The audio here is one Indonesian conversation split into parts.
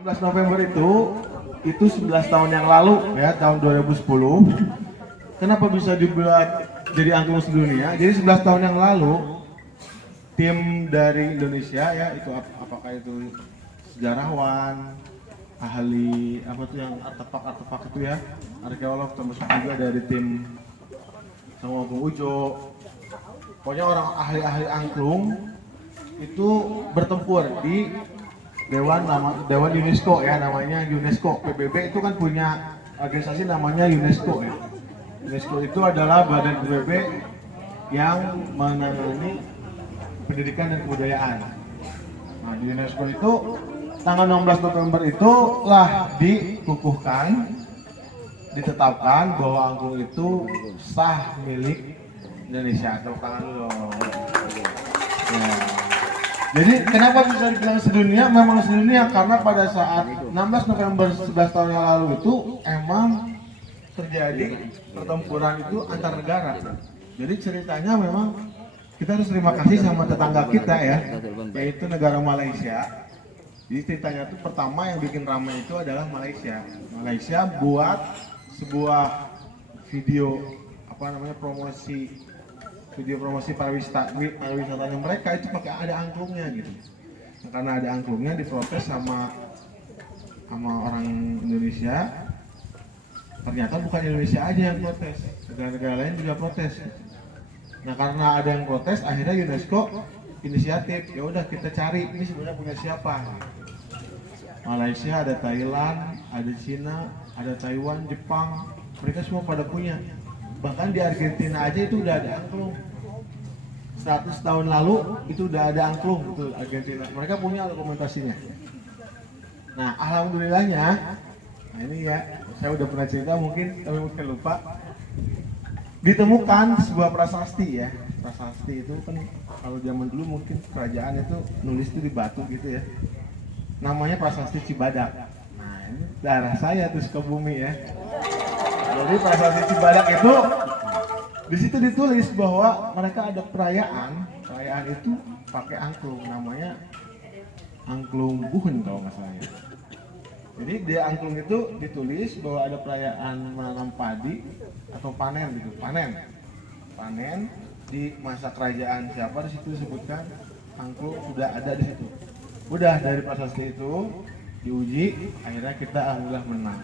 16 November itu 11 tahun yang lalu ya, tahun 2010. Kenapa bisa dibuat jadi angklung sedunia? Jadi 11 tahun yang lalu tim dari Indonesia ya, itu apakah itu sejarawan, ahli apa tuh yang artefak itu ya, arkeolog, termasuk juga dari tim sama Bung Ujo. Pokoknya orang ahli-ahli angklung itu bertempur di Dewan UNESCO ya, namanya UNESCO. PBB itu kan punya organisasi namanya UNESCO ya. UNESCO itu adalah badan PBB yang menangani pendidikan dan kebudayaan. Nah, di UNESCO itu tanggal 16 November itulah dikukuhkan, ditetapkan bahwa angklung itu sah milik Indonesia. Tepuk tangan dulu. Ya. Jadi kenapa bisa dibilang sedunia? Memang sedunia karena pada saat 16 November 11 tahun yang lalu itu emang terjadi pertempuran itu antar negara. Jadi ceritanya memang kita harus terima kasih sama tetangga kita ya, yaitu negara Malaysia. Jadi ceritanya itu pertama yang bikin ramai itu adalah Malaysia. Malaysia buat sebuah video promosi pariwisatanya mereka itu pakai ada angklungnya gitu. Nah, karena ada angklungnya diprotes sama orang Indonesia. Ternyata bukan Indonesia aja yang protes, negara-negara lain juga protes. Nah, karena ada yang protes, akhirnya UNESCO inisiatif, ya udah kita cari ini sebenarnya punya siapa. Malaysia, ada Thailand, ada Cina, ada Taiwan, Jepang, mereka semua pada punya. Bahkan di Argentina aja itu udah ada angklung. 100 tahun lalu itu udah ada angklung betul Argentina. Mereka punya dokumentasinya. Nah, alhamdulillahnya, nah ini ya, saya udah pernah cerita mungkin, tapi mungkin lupa. Ditemukan sebuah prasasti ya. Prasasti itu kan kalau zaman dulu mungkin kerajaan itu nulis itu di batu gitu ya. Namanya Prasasti Cibadak. Nah, ini daerah saya tuh Sukabumi ya. Jadi Prasasti Cibadak itu di situ ditulis bahwa mereka ada perayaan itu pakai angklung, namanya angklung buhun kalau nggak salah. Jadi di angklung itu ditulis bahwa ada perayaan menanam padi atau panen gitu, panen di masa kerajaan siapa, di situ disebutkan angklung sudah ada di situ. Udah dari prasasti itu diuji, akhirnya kita alhamdulillah menang.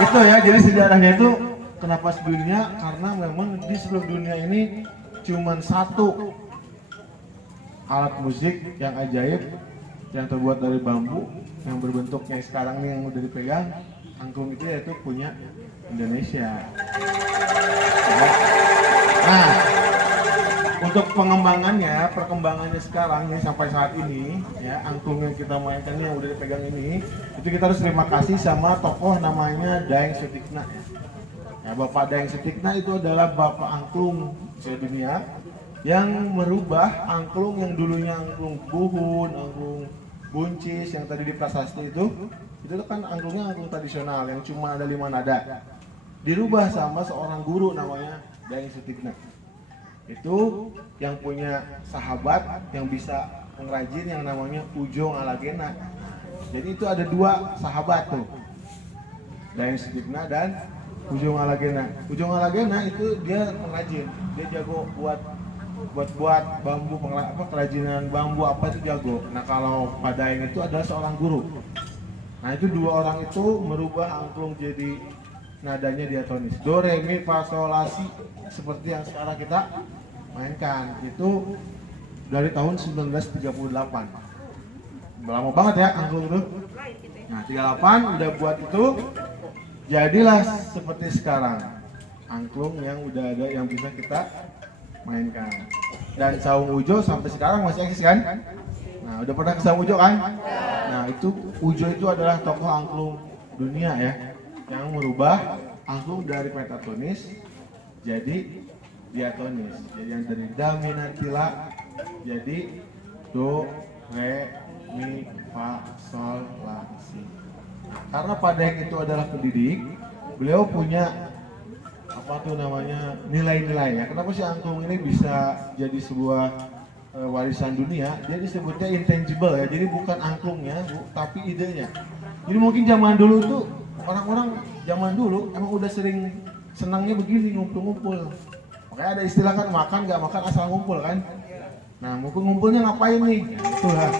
Itu ya, jadi sejarahnya itu kenapa sedunia, karena memang di seluruh dunia ini cuman satu alat musik yang ajaib yang terbuat dari bambu yang berbentuknya sekarang ini yang udah dipegang angklung itu, yaitu punya Indonesia. Nah, untuk perkembangannya sekarang ya, sampai saat ini ya, angklung yang kita mainkan yang udah dipegang ini, itu kita harus terima kasih sama tokoh namanya Daeng Sutikna. Ya, Bapak Daeng Sutikna itu adalah bapak angklung sedunia yang merubah angklung yang dulunya angklung buhun, angklung buncis yang tadi di prasasti itu kan angklungnya angklung tradisional yang cuma ada 5 nada. Dirubah sama seorang guru namanya Daeng Sutikna. Itu yang punya sahabat yang bisa pengrajin yang namanya Ujong Alagena. Jadi itu ada 2 sahabat tuh, Daeng Sutikna dan Ujong Alagena. Ujong Alagena itu dia pengrajin, dia jago buat bambu, kerajinan bambu apa itu jago. Nah, kalau Pak Daeng itu adalah seorang guru. Nah, itu 2 orang itu merubah angklung jadi nadanya diatonis, do re mi fa sol la si, seperti yang sekarang kita mainkan. Itu dari tahun 1938. Lama banget ya angklung itu. Nah, 38 udah buat itu, jadilah seperti sekarang angklung yang udah ada yang bisa kita mainkan. Dan Saung Ujo sampai sekarang masih eksis kan? Nah, udah pernah ke Saung Ujo kan? Nah, itu Ujo itu adalah tokoh angklung dunia ya, yang merubah angklung dari pentatonis jadi diatonis. Jadi yang dari da minat tila jadi do re mi fa sol la si. Karena Pak Daeng itu adalah pendidik, beliau punya nilai-nilai ya. Kenapa sih angklung ini bisa jadi sebuah warisan dunia, dia disebutnya intangible ya. Jadi bukan angklungnya, tapi idenya. Jadi mungkin zaman dulu tuh orang-orang zaman dulu emang udah sering senangnya begini ngumpul-ngumpul. Makanya ada istilah kan makan nggak makan asal ngumpul kan. Nah ngumpulnya ngapain nih? Nah, itulah.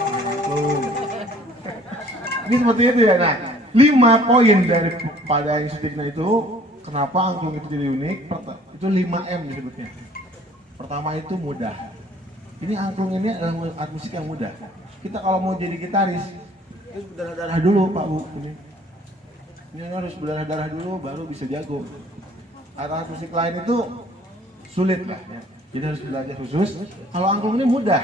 Ini seperti itu ya. Nah 5 poin daripada Sutikna itu kenapa angklung itu jadi unik. Itu 5M disebutnya. Pertama itu mudah. Ini angklung ini adalah alat musik yang mudah. Kita kalau mau jadi gitaris, terus berdarah-darah dulu Pak Bu. Ini harus berdarah-darah dulu baru bisa jago. Alat musik lain itu sulit lah ya. Jadi harus belajar khusus. Kalau angklung ini mudah.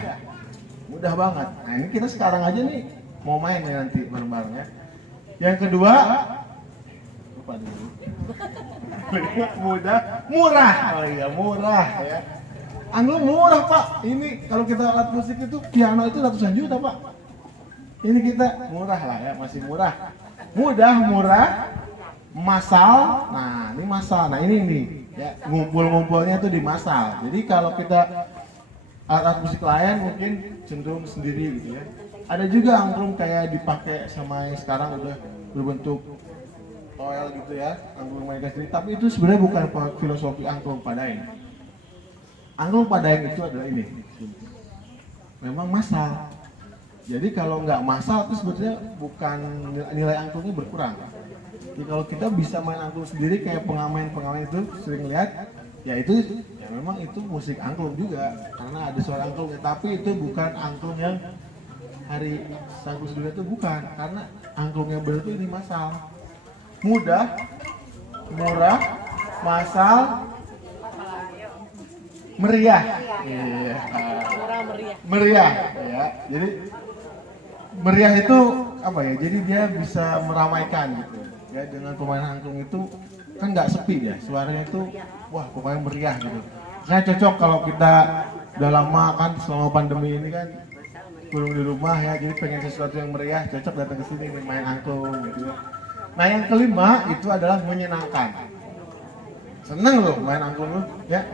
Mudah banget. Nah ini kita sekarang aja nih mau main ya nanti bareng-bareng ya. Yang kedua, lupa dulu. Mudah, murah. Oh iya murah ya. Angklung murah Pak. Ini kalau kita alat musik itu piano itu ratusan juta Pak. Ini kita murah lah ya, masih murah. Mudah, murah, massal. Nah ini massal. Nah ini ya ngumpul-ngumpulnya itu di massal. Jadi kalau kita alat musik lain mungkin cenderung sendiri gitu ya. Ada juga angklung kayak dipakai sama yang sekarang udah berbentuk oil gitu ya, angklung mereka sendiri. Tapi itu sebenarnya bukan filosofi angklung Padaeng. Angklung Padaeng itu adalah ini, memang massal. Jadi kalau nggak massal itu sebetulnya bukan nilai angklungnya berkurang. Jadi kalau kita bisa main angklung sendiri kayak pengamen itu sering lihat, ya itu ya memang itu musik angklung juga karena ada suara angklungnya. Tapi itu bukan angklung yang hari Sangkus Dunia itu bukan, karena angklungnya benar itu ini massal. Mudah, murah, massal, meriah. Iya. Meriah ya. Jadi meriah itu apa ya? Jadi dia bisa meramaikan gitu. Ya dengan pemainan angklung itu kan nggak sepi ya. Suaranya itu wah pokoknya meriah gitu. Saya cocok kalau kita udah lama kan selama pandemi ini kan kurung di rumah ya, jadi pengen sesuatu yang meriah, cocok datang ke sini nih main angklung gitu ya. Nah yang kelima itu adalah menyenangkan. Seneng loh main angklung loh ya.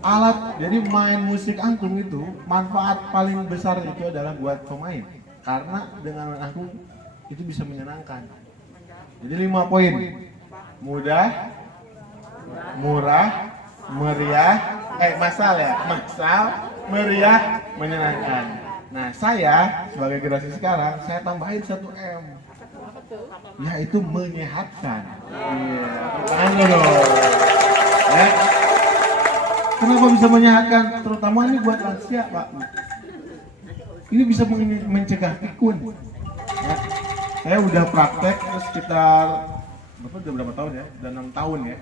Alat, jadi main musik angklung itu manfaat paling besar itu adalah buat pemain. Karena dengan main angklung itu bisa menyenangkan. Jadi 5 poin. Mudah, murah, meriah, massal ya, massal, meriah, menyenangkan. Nah saya sebagai generasi sekarang saya tambahin 1M, yaitu menyehatkan. Iya, tangan dong. Ya. Kenapa bisa menyehatkan? Terutama ini buat lansia Pak. Ini bisa mencegah pikun. Ya. Saya udah praktek sekitar berapa tahun ya? Udah 6 tahun ya.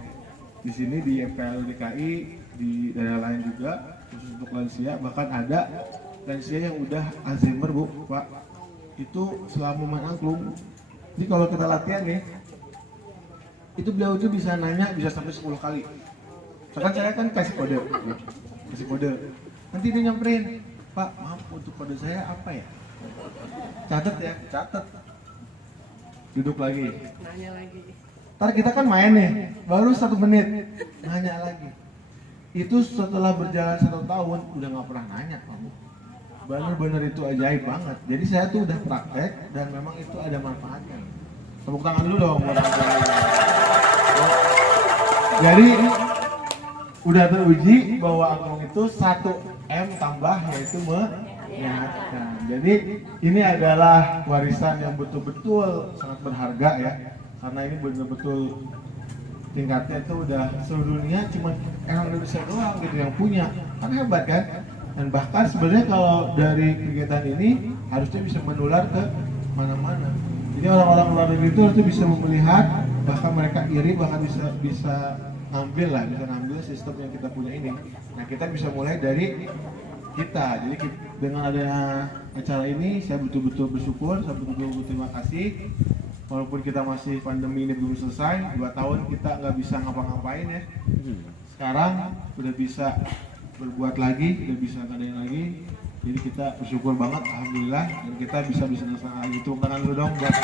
Di sini di FPL DKI, di daerah lain juga khusus untuk lansia, bahkan ada lansia yang udah Alzheimer Bu, Pak. Itu selama main angklung. Jadi kalau kita latihan nih, itu beliau itu bisa nanya bisa sampai 10 kali. Misalkan saya kan kasih kode. Nanti dia nyamperin, Pak maaf untuk kode saya apa ya? Catat ya, catat. Duduk lagi. Nanya lagi. Ntar kita kan main nih, baru 1 menit, nanya lagi. Itu setelah berjalan 1 tahun udah nggak pernah nanya kamu. Bener-bener itu ajaib banget. Jadi saya tuh udah praktek dan memang itu ada manfaatnya. Tepuk tangan dulu dong buat angklung. Jadi udah teruji bahwa angklung itu 1M tambah yaitu menyehatkan. Jadi ini adalah warisan yang betul-betul sangat berharga ya. Karena ini betul-betul tingkatnya itu udah seluruh dunia, cuma orang Indonesia doang gitu yang punya. Kan hebat kan? Dan bahkan sebenarnya kalau dari kegiatan ini harusnya bisa menular ke mana-mana. Jadi orang-orang luar negeri itu bisa melihat, bahkan mereka iri, bahkan bisa ngambil sistem yang kita punya ini. Nah kita bisa mulai dari kita. Jadi dengan adanya acara ini, saya betul-betul bersyukur, saya betul-betul terima kasih. Walaupun kita masih pandemi ini belum selesai, 2 tahun kita nggak bisa ngapa-ngapain ya. Sekarang udah bisa berbuat lagi, udah bisa ngadain lagi. Jadi kita bersyukur banget, alhamdulillah, dan kita bisa senang-senang lagi. Tepuk tangan dulu dong buat